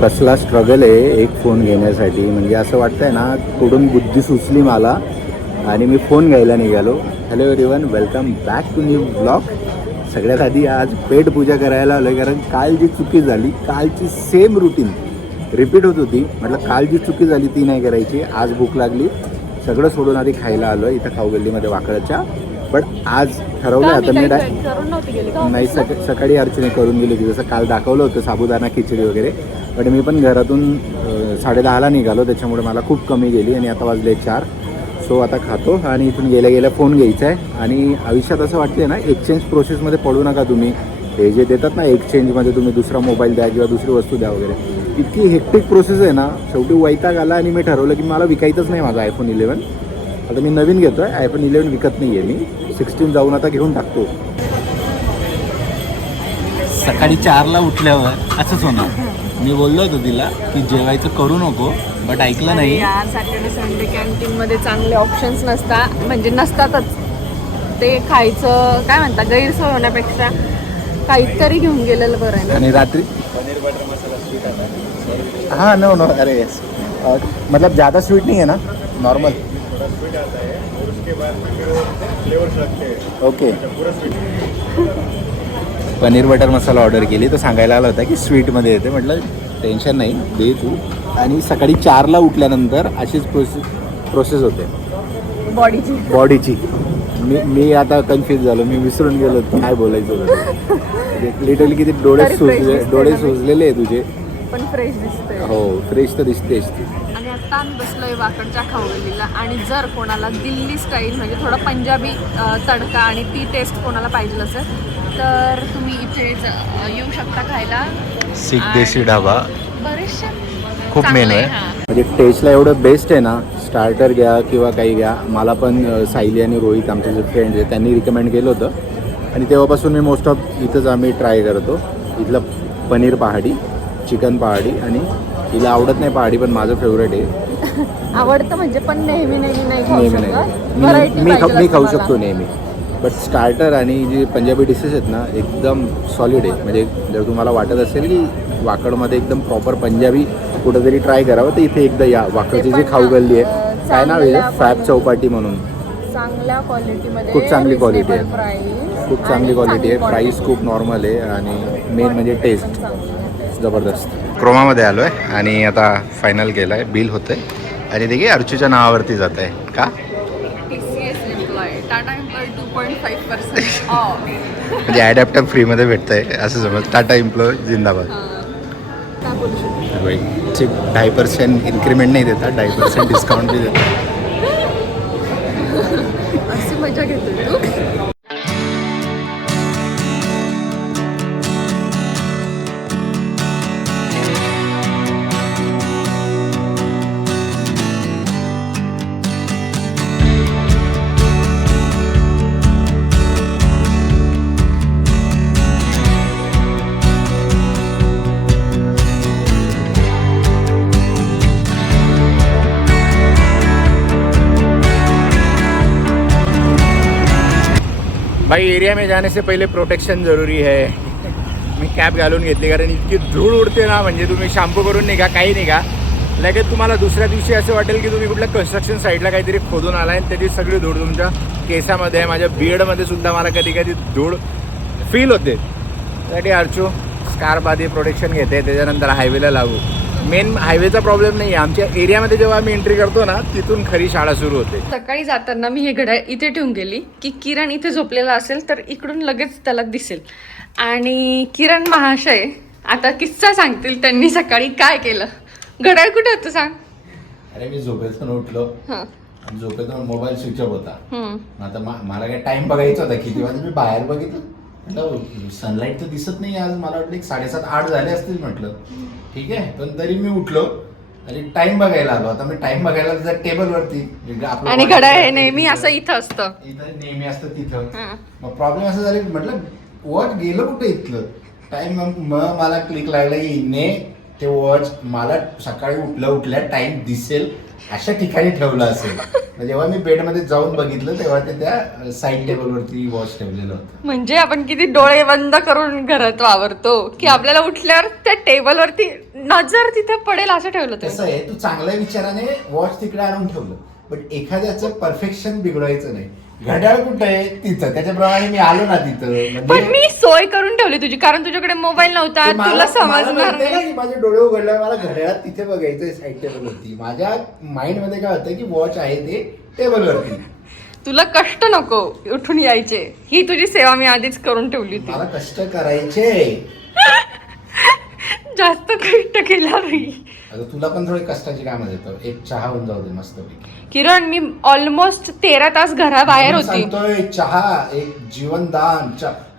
कसला स्ट्रगल आहे एक फोन घेण्यासाठी. म्हणजे असं वाटतंय ना, कुठून बुद्धी सुचली मला आणि मी फोन घ्यायला निघालो. Hello everyone, welcome back to new blog. सगळ्यात आधी आज पेट पूजा करायला आलो आहे, कारण काल जी चुकी झाली, कालची सेम रुटीन रिपीट होत होती. म्हटलं काल जी चुकी झाली ती नाही करायची. आज भूक लागली, सगळं सोडून आधी खायला आलो आहे इथं खाऊगल्लीमध्ये वाकळच्या. पण आज ठरवलं आता मी नाही, सकाळी अर्चने करून गेली होती, जसं काल दाखवलं होतं साबुदाणा खिचडी वगैरे. पण मी पण घरातून 10:30ला निघालो, त्याच्यामुळे मला खूप कमी गेली आणि आता वाजले 4. सो आता खातो आणि इथून गेल्या गेल्या फोन घ्यायचा आहे. आणि आयुष्यात असं वाटते ना, एक्सचेंज प्रोसेसमध्ये पडू नका तुम्ही. हे जे देतात ना एक्सचेंजमध्ये, तुम्ही दुसरा मोबाईल द्या किंवा दुसरी वस्तू द्या वगैरे, इतकी हेक्टिक प्रोसेस आहे ना. शेवटी वैताग आला आणि मी ठरवलं की मला विकायचंच नाही माझा iPhone 11. आता मी नवीन घेतो आहे, iPhone 11 विकत नाही आहे मी. 16 जाऊन आता घेऊन टाकतो. सकाळी 4ला उठल्यावर असंच होणार. मी बोललो होतो तिला की जेवायचं करू नको, बट ऐकलं नाही. सॅटर्डे संडे कॅन्टीनमध्ये चांगले ऑप्शन्स नसतात, म्हणजे नसतातच. ते खायचं काय म्हणता, गैरसोय होण्यापेक्षा काहीतरी घेऊन गेलेलं बरं आहे. आणि रात्री पनीर बटर मसाला स्वीट आता. हाँ नो नो, अरे यस, मतलब ज़्यादा स्वीट नहीं है ना, नॉर्मल. थोड़ा स्वीट आता है और उसके बाद में फिर वो फ्लेवर्स लगते हैं. ओके. पूरा स्वीट. पनीर बटर मसाला ऑर्डर केली तर सांगायला आला होता की स्वीटमध्ये येते. म्हटलं टेन्शन नाही, दे तू. आणि सकाळी 4ला उठल्यानंतर अशीच प्रोसेस होते बॉडीची. मी आता कन्फ्यूज झालो, मी विसरून गेलो काय बोलायचं. लिटरली किती डोळे सुजलेले आहे तुझे, पण फ्रेश दिसते. हो, फ्रेश तर दिसतेच ती. आणि आता आम्ही बसलोय वाकडच्या खाऊगल्लीला. आणि जर कोणाला दिल्ली स्टाईल म्हणजे थोडा पंजाबी तडका आणि ती टेस्ट कोणाला पाहिजे असेल तर तुम्ही इथे येऊ शकता खायला. सिख देसी ढाबा बरेचसे खूप मेनू आहे. म्हणजे टेस्टला एवढं बेस्ट आहे ना. स्टार्टर घ्या किंवा काही घ्या. मला पण सायली आणि रोहित आमचे जे फ्रेंड आहे त्यांनी रिकमेंड केलं होतं आणि तेव्हापासून मी मोस्ट ऑफ इथंच आम्ही ट्राय करतो. इथलं पनीर पहाडी, चिकन पहाडी, आणि तिला आवडत नाही पहाडी पण माझं फेवरेट आहे. आवडतं म्हणजे पण नेहमी नाही मी खाऊ शकतो नेहमी. बट स्टार्टर आणि जी पंजाबी डिशेस आहेत ना, एकदम सॉलिड आहे. म्हणजे जर तुम्हाला वाटत असेल की वाकडमध्ये एकदम प्रॉपर पंजाबी कुठंतरी ट्राय करावं तर इथे एकदा या. वाकडची जी खाऊगल्ली आहे, काय नाव आहे, फॅब चौपाटी म्हणून. चांगल्या क्वालिटीमध्ये, खूप चांगली क्वालिटी आहे, खूप चांगली क्वालिटी आहे. प्राईस खूप नॉर्मल आहे आणि मेन म्हणजे टेस्ट जबरदस्त. क्रोमामध्ये आलो आहे आणि आता फायनल केलं आहे. बिल होतं आहे आणि देखील अर्चूच्या नावावरती जात आहे का. म्हणजे ॲडॅप्टर फ्रीमध्ये भेटतं आहे असं समज. टाटा एम्प्लॉय जिंदाबाद. 10% इन्क्रीमेंट नाही देतात, 10% डिस्काउंट बी देतात. अशी मजा घेतोय तू. भाई, एरिया में जाने से पहिले प्रोटेक्शन जरूरी है. मी कॅप घालून घेतली कारण इतकी धूळ उडते ना. म्हणजे तुम्ही शॅम्पू करून निघा, काही निघा, लगेच तुम्हाला दुसऱ्या दिवशी असं वाटेल की तुम्ही कुठल्या कन्स्ट्रक्शन साईडला काहीतरी खोदून आला आहे. त्याची सगळी धूळ तुमच्या केसामध्ये आहे. माझ्या बियर्डमध्ये सुद्धा मला कधी कधी धूळ फील होते. त्यासाठी अर्चू स्कार्फ आधी प्रोटेक्शन घेते, त्याच्यानंतर हायवेला लागू. मेन हायवेचा प्रॉब्लेम नाही आहे. आमच्या एरियामध्ये जेव्हा आम्ही एंट्री करतो ना, तिथून खरी शाळा सुरू होते. सकाळी जाताना मी हे घड्याळ इथे ठेवून गेली की किरण इथे झोपलेला असेल तर इकडून लगेच त्याला दिसेल. आणि किरण महाशय आता किस्सा सांगतील त्यांनी सकाळी काय केलं. घड्याळ कुठे होतं सांग. अरे मी झोपेतून उठलो, झोपेतून मोबाईल स्विच ऑफ होता. आता मला काय टाइम बघायचा होता किती वाजता. मी बाहेर बघितलं, म्हटलं सनलाईट तर दिसत नाही आज. मला वाटलं 7:30-8 झाले असतील. म्हटलं ठीक आहे, पण तरी मी उठलो आणि टाइम बघायला आलो. आता मी टाइम बघायला त्या टेबलवरती, आणि घड्याळ हे नेहमी असं इथं असतं, इथं नेहमी असतं तिथं. मग प्रॉब्लेम असं झाला, म्हटलं वॉट गेलं कुठे इथलं टाइम. मग मला क्लिक लागला की इने ते वॉच मला सकाळी उठल्या टाइम दिसेल अशा ठिकाणी ठेवलं असेल. जेव्हा मी बेडमध्ये जाऊन बघितलं तेव्हा ते त्या साईड टेबलवरती वॉच ठेवलेलं होतं. म्हणजे आपण किती डोळे बंद करून घरात वावरतो की आपल्याला उठल्यावर त्या टेबलवरती नजर तिथे पडेल असं ठेवलं ते. कसं आहे, तू चांगल्या विचाराने वॉच तिकडे आणून ठेवलं, पण एखाद्याचं परफेक्शन बिघडवायचं नाही. घड्याळ कुठं आहे तिथं, त्याच्याप्रमाणे मी आलो ना तिथं. पण म्हणजे मी सोय करून ठेवली तुझी, कारण तुझ्याकडे मोबाईल नव्हता, तुला समजणार नाही. माझे डोळे उघडल्यावर मला घड्याळात तिथे बघायचंय साईड टेबल वरती. माझ्या माइंड मध्ये काय होतं की वॉच आहे ते टेबल वरती. तुला कष्ट नको उठून यायचे, ही तुझी सेवा मी आधीच करून ठेवली होती. मला कष्ट करायचे, जास्त कष्ट केला नाही. आता तुला पण थोडी कष्टाची कामं देतो. एक चहा होऊन जाऊ दे मस्तपैकी. किरण, मी ऑलमोस्ट 13 तास घराबाहेर होती. सांगतोय चहा एक जीवनदान,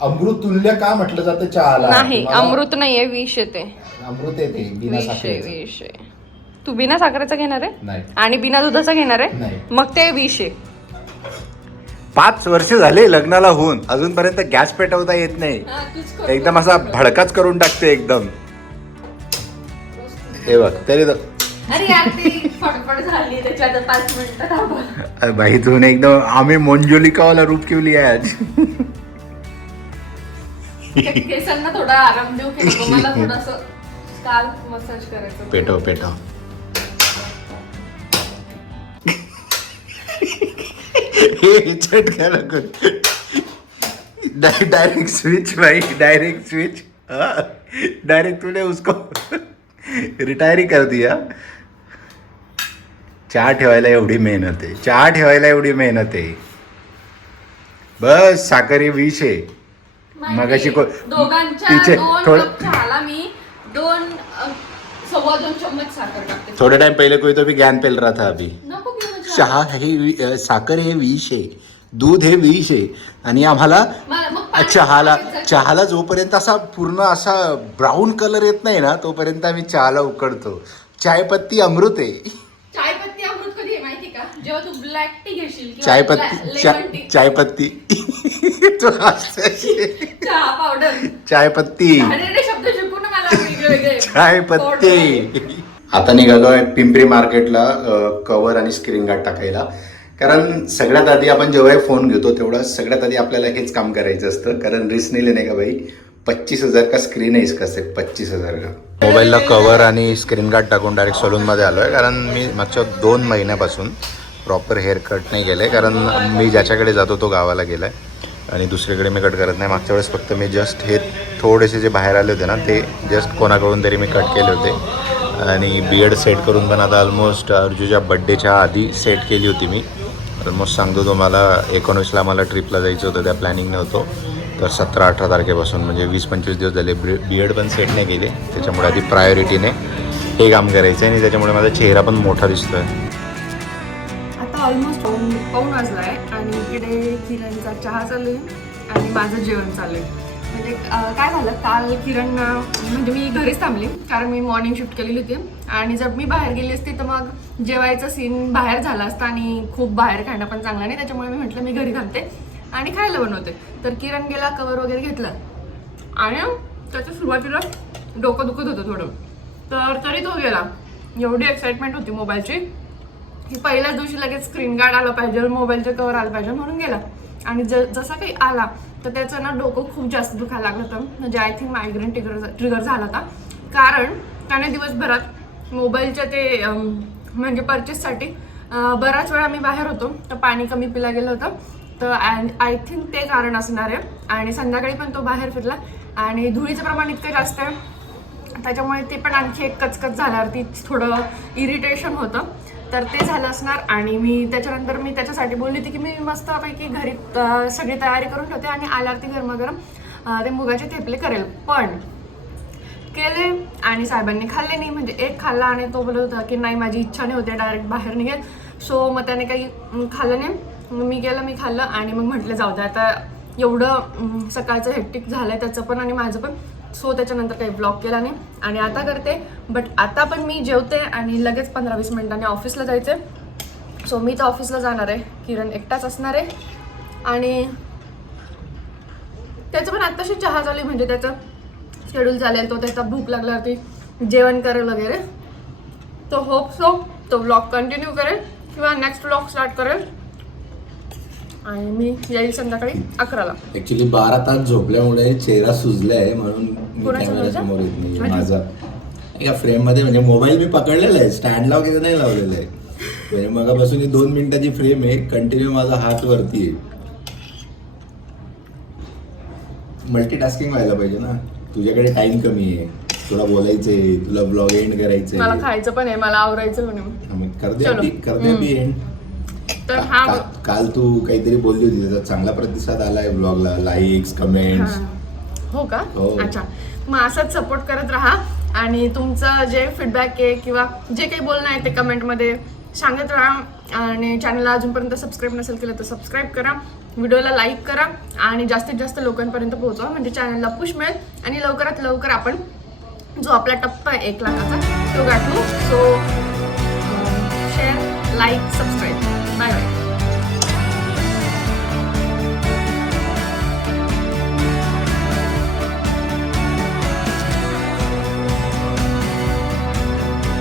अमृतुल्य का म्हटलं जातं चहाला? नाही, अमृत नाहीये, विष येते. अमृत येते बिना साखरेचं. विष आहे. तू बिना साखरेचा घेणार आहे नाही. आणि बिना दुधाचा घेणार आहे, नाही. मग ते विष आहे. 5 वर्ष झाले लग्नाला होऊन अजूनपर्यंत गॅस पेटवता येत नाही. एकदम असा भडकाच करून टाकते एकदम. हे बघ तरी अरे यार, ती फडफड झाली त्याच्यात 5 मिनिटं थांबा. बाई तू एकदम आम्ही मंजुलिकावाला रूप केली आहे आज. केसांना थोडा आराम देऊ की नको? मला थोडंसं स्काल्प मसाज करायचं. पेटव पेटव. हे चटका नको. डायरेक्ट स्विच भाई, डायरेक्ट स्विच. डायरेक्ट तूने उसको रिटायर ही कर दिया. चहा ठेवायला एवढी मेहनत आहे, चहा ठेवायला एवढी मेहनत आहे. बस साखर ही विष आहे. मगाशी दोघांच्या 2 कप चहाला मी 2.25 चम्मच साखर टाकते. थोड़े टाइम पहले कोई तो भी ज्ञान पेल रहा था अभी. नको पिऊ ना चहा. चहा हे साखर हे विष आहे, दूध हे विष आहे. आणि आम्हाला मग पाणी चहाला टाकायचं. चहाला जोपर्यंत असा पूर्ण असा ब्राऊन कलर येत नाही ना तोपर्यंत आम्ही चहाला उकडतो. चायपत्ती अमृत आहे. चायपत्ती अमृत कधी आहे माहिती का? जेव्हा तू ब्लॅक टी घेशील किंवा चायपत्ती लेमन टी. चायपत्ती तू हसतेस. चहा पावडर. चायपत्ती अरे शब्द शिकून मला वेगळे चायपत्ती. आता निघालोय पिंपरी मार्केटला कव्हर आणि स्क्रीन गार्ड टाकायला. कारण सगळ्यात आधी आपण जेव्हा फोन घेतो तेवढा सगळ्यात आधी आपल्याला हेच काम करायचं असतं. कारण रिस्क नाही लेणे का भाई. 25,000 का स्क्रीन आहे इसका सिर्फ 25,000 का. मोबाईलला कव्हर आणि स्क्रीन गार्ड टाकून डायरेक्ट सलूनमध्ये आलो आहे. कारण मी मागच्या 2 महिन्यापासून प्रॉपर हेअर कट नाही केलं आहे. कारण मी ज्याच्याकडे जातो तो गावाला गेला आहे आणि दुसरीकडे मी कट करत नाही. मागच्या वेळेस फक्त मी जस्ट हे थोडेसे जे बाहेर आले होते ना ते जस्ट कोणाकडून तरी मी कट केले होते. आणि बियर्ड सेट करून पण आता ऑलमोस्ट अर्जुच्या बड्डेच्या आधी सेट केली होती मी. ऑलमोस्ट सांगतो तुम्हाला 19ला मला ट्रिपला जायचं होतं, त्या प्लॅनिंग नव्हतो. तर 17-18 तारखेपासून म्हणजे 20-25 दिवस झाले बियर्ड पण सेट नाही केले. त्याच्यामुळे आधी प्रायोरिटीने हे काम करायचं आहे आणि त्याच्यामुळे माझा चेहरा पण मोठा दिसतोय. आता ऑलमोस्ट 2 वाजलाय आणि इकडे किरणचा चहा चालू आहे आणि माझं जेवण चालू आहे. म्हणजे काय झालं, काल किरण म्हणजे मी घरीच थांबली कारण मी मॉर्निंग शिफ्ट केलेली होती आणि जर मी बाहेर गेली असती तर मग जेवायचं सीन बाहेर झाला असता आणि खूप बाहेर खाणं पण चांगलं नाही. त्याच्यामुळे मी म्हटलं मी घरी थांबते आणि खायला बनवते. तर किरण गेला, कवर वगैरे घेतलं आणि त्याच्या सुरुवातीला डोकं दुखत होतं थोडं, तर तरी तो गेला. एवढी एक्साइटमेंट होती मोबाईलची की पहिल्याच दिवशी लगेच स्क्रीन गार्ड आलं पाहिजे, मोबाईलचं कवर आलं पाहिजे म्हणून गेला. आणि जसा काही आला तर त्याचं ना डोकं खूप जास्त दुखायला लागलं होतं. म्हणजे आय थिंक मायग्रेन ट्रिगर झाला होता. कारण त्याने दिवसभरात मोबाईलच्या ते म्हणजे परचेससाठी बराच वेळा मी बाहेर होतो तर पाणी कमी पिला गेलं होतं. तर आय थिंक ते कारण असणार आहे. आणि संध्याकाळी पण तो बाहेर फिरला आणि धुळीचं प्रमाण इतकं जास्त आहे त्याच्यामुळे ते पण आणखी एक कचकच झाल्यावरती थोडं इरिटेशन होतं. तर ते झालं असणार. आणि मी त्याच्यानंतर मी त्याच्यासाठी बोलली होती की मी मस्तपैकी घरी सगळी तयारी करून ठेवते आणि आल्यावरती गरमागरम ते मुगाचे थेपले करेल. पण केले आणि साहेबांनी खाल्ले नाही. म्हणजे एक खाल्ला आणि तो बोलत होता की नाही माझी इच्छा नाही होते डायरेक्ट बाहेर निघेल. सो मग त्याने काही खाल्लं नाही. मग मी गेलं, मी खाल्लं आणि मग म्हटलं जाऊ दे आता एवढं सकाळचं हेक्टिक झालं आहे त्याचं पण आणि माझं पण. सो त्याच्यानंतर काही ब्लॉग केला नाही आणि आता करते. बट आता पण मी जेवते आणि लगेच 15-20 मिनिटांनी ऑफिसला जायचं आहे. सो मी तर ऑफिसला जाणार आहे, किरण एकटाच असणार आहे. आणि त्याचं पण आत्ताशी चहा चालू आहे म्हणजे त्याचं शेड्यूल चालेल. तो त्याचा भूक लागल्यावरती जेवण करेल वगैरे. तो होप सो तो व्लॉग कंटिन्यू करेल किंवा नेक्स्ट व्लॉग स्टार्ट करेल आणि मी येईल संध्याकाळी 11ला. ऍक्च्युली 12 तास झोपल्यामुळे चेहरा सुजलाय म्हणून मी कोणाचा कॅमेरा माझा? समोर येत नाही. अच्छा. माझा एका फ्रेम मध्ये म्हणजे मोबाईल मी पकडलेला आहे, स्टँडला वगैरे नाही लावलेला आहे. म्हणजे मगापासून ही 2 मिनिटाची फ्रेम आहे, कंटिन्यू माझा हात वरती आहे. मल्टीटास्किंग व्हायला पाहिजे ना. तुझ्याकडे टाइम कमी आहे, तुला बोलायचंय, तुला ब्लॉग एंड करायचंय. मला खायचं पण आहे, मला आवरायचं पण आहे. मग कर चलो. दे अभी एंड. तर हा काल तू काहीतरी बोलली होती, त्याचा चांगला प्रतिसाद आलाय ब्लॉगला, लाईक्स कमेंट्स. हो का? हो. अच्छा, मग असंच सपोर्ट करत राहा आणि तुमचं जे फीडबॅक आहे किंवा जे काही बोलणं आहे ते कमेंटमध्ये सांगत राहा. आणि चॅनलला अजूनपर्यंत सबस्क्राईब नसेल केलं तर सबस्क्राईब करा, व्हिडिओला लाईक करा आणि जास्तीत जास्त लोकांपर्यंत पोहोचवा, म्हणजे चॅनलला पुश मिळेल आणि लवकरात लवकर आपण जो आपला टप्पा आहे 1 लाखाचा तो गाठू. So share, like, subscribe. Bye bye.